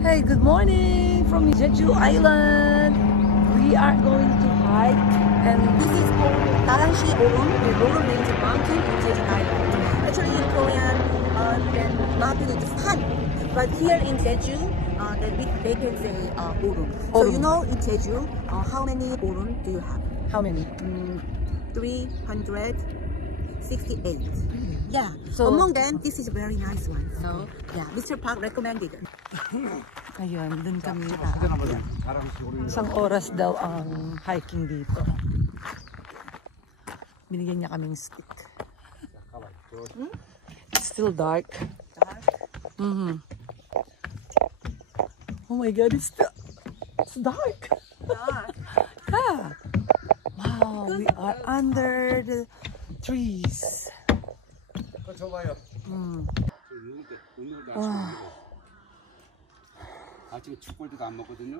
Hey, good morning from Jeju Island. We are going to hike, and this is called Darangshi Orun, the Lower Range Mountain in Jeju Island. Actually, in Korean, then mountain is Han, but here in Jeju, they can say Orun. So you know in Jeju, how many Orun do you have? How many? 368. Yeah. So among them, this is a very nice one. So yeah, Mr. Park recommended. Ayun, dun kami isang oras daw ang hiking dito. Binigyan niya kaming stick. It's still dark. Oh my god, it's dark. Yeah. Wow, we are under the trees. 아침 축구도 안 먹거든요.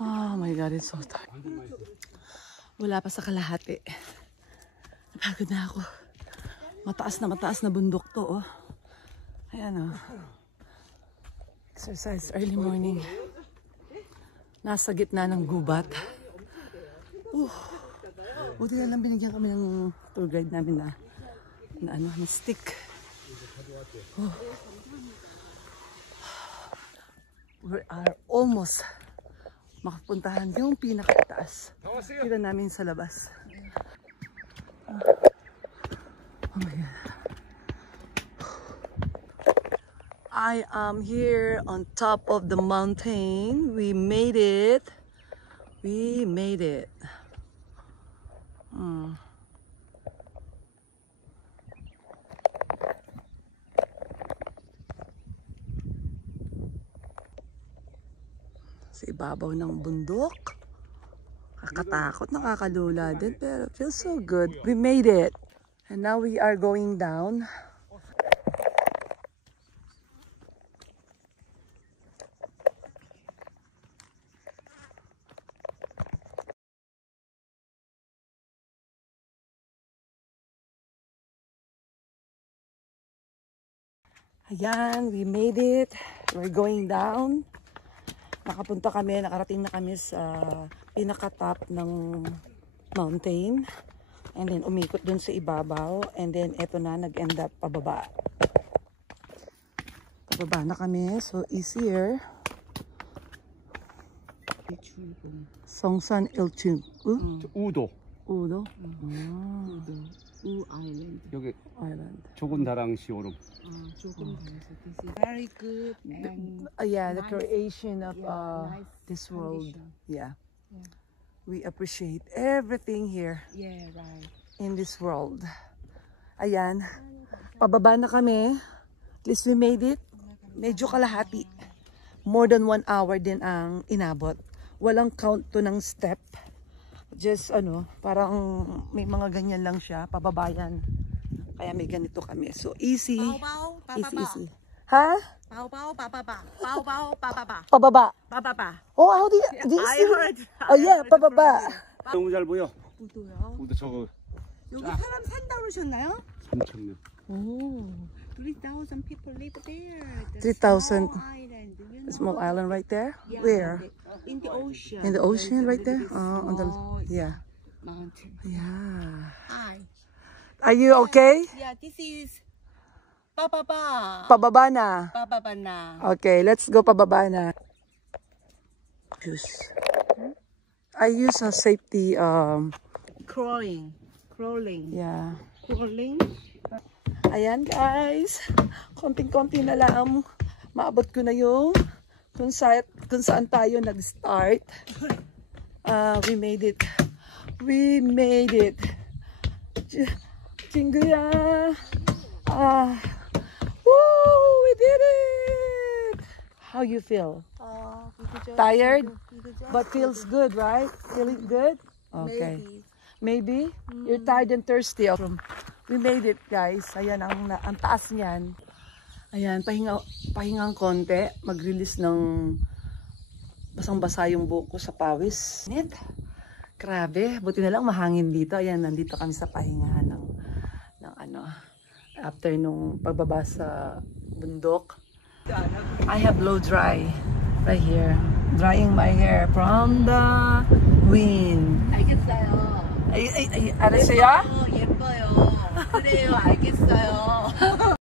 Oh my god, it's so dark. Wala pa sa kalahati. Napagod na ako. Mataas na bundok to, oh. Ayan, oh. Exercise early morning. Nasa gitna ng gubat. Buti na lang binigyan kami ng tour guide namin na stick. We are almost makapuntahan yung pinakataas. Kita namin sa labas. Oh my God. I am here on top of the mountain. We made it. We made it. Sa ibabaw ng bundok. Kakatakot, nakakalula din, pero feels so good. We made it. And now we are going down. Ayan, we made it. We're going down. Nakarating na kami sa pinaka-top ng mountain. And then umikot dun sa ibabaw. And then eto na, nag-end up pababa. Pababa na kami. So easier. Songsan Ilchung. 우도. 우도? U Island. 여기 Island. 조금 다랑시 오름. Very good. And Yeah, the nice. creation of nice this world. condition. Yeah. We appreciate everything here Yeah, right. in this world. Ayan. Pababa na kami. At least we made it. Medyo kalahati. More than 1 hour din ang inabot. Walang count to ng step. Just parang may mga ganyan lang siya. Pababayan. Kaya may ganito kami. So easy. Bao, Easy. Ha? Bao, bababa. Bao, bababa. Pababa. Bababa. Oh, how do you I see? heard. Oh yeah, pababa. 너무 잘 보여. 우도요? 우도 저거 여기 사람 산다고 그러셨나요? 3,000명. Oh. 3,000 people live there. The 3,000. small island. You know? Small island right there? Yeah, Where? in the ocean. In the ocean There's a right there? little Oh, on the small yeah. mountain. Yeah. Hi. Are you okay? Yeah, this is Bababa. Pababa na. Bababa na. Okay, let's go pababa na. I use a safety Crawling. yeah. Crawling. Ayan guys. Konting-konti na lang. Maabot ko na yung kung saan tayo nag-start. We made it. We made it. Chinguya. Woo! We did it! How you feel? Tired? But feels good, right? Feeling good? Okay. Maybe? You're tired and thirsty. We made it, guys. Ayan, ang taas niyan. Ayan, pahingang konti. Mag-release ng basang-basa yung buhok ko sa pawis. Grabe, buti na lang mahangin dito. Ayan, nandito kami sa pahingahan ng after nung pagbaba sa bundok. I have blow dry right here. Drying my hair from the wind. 알겠어요. 알았어요? 예뻐요. 그래요, 알겠어요.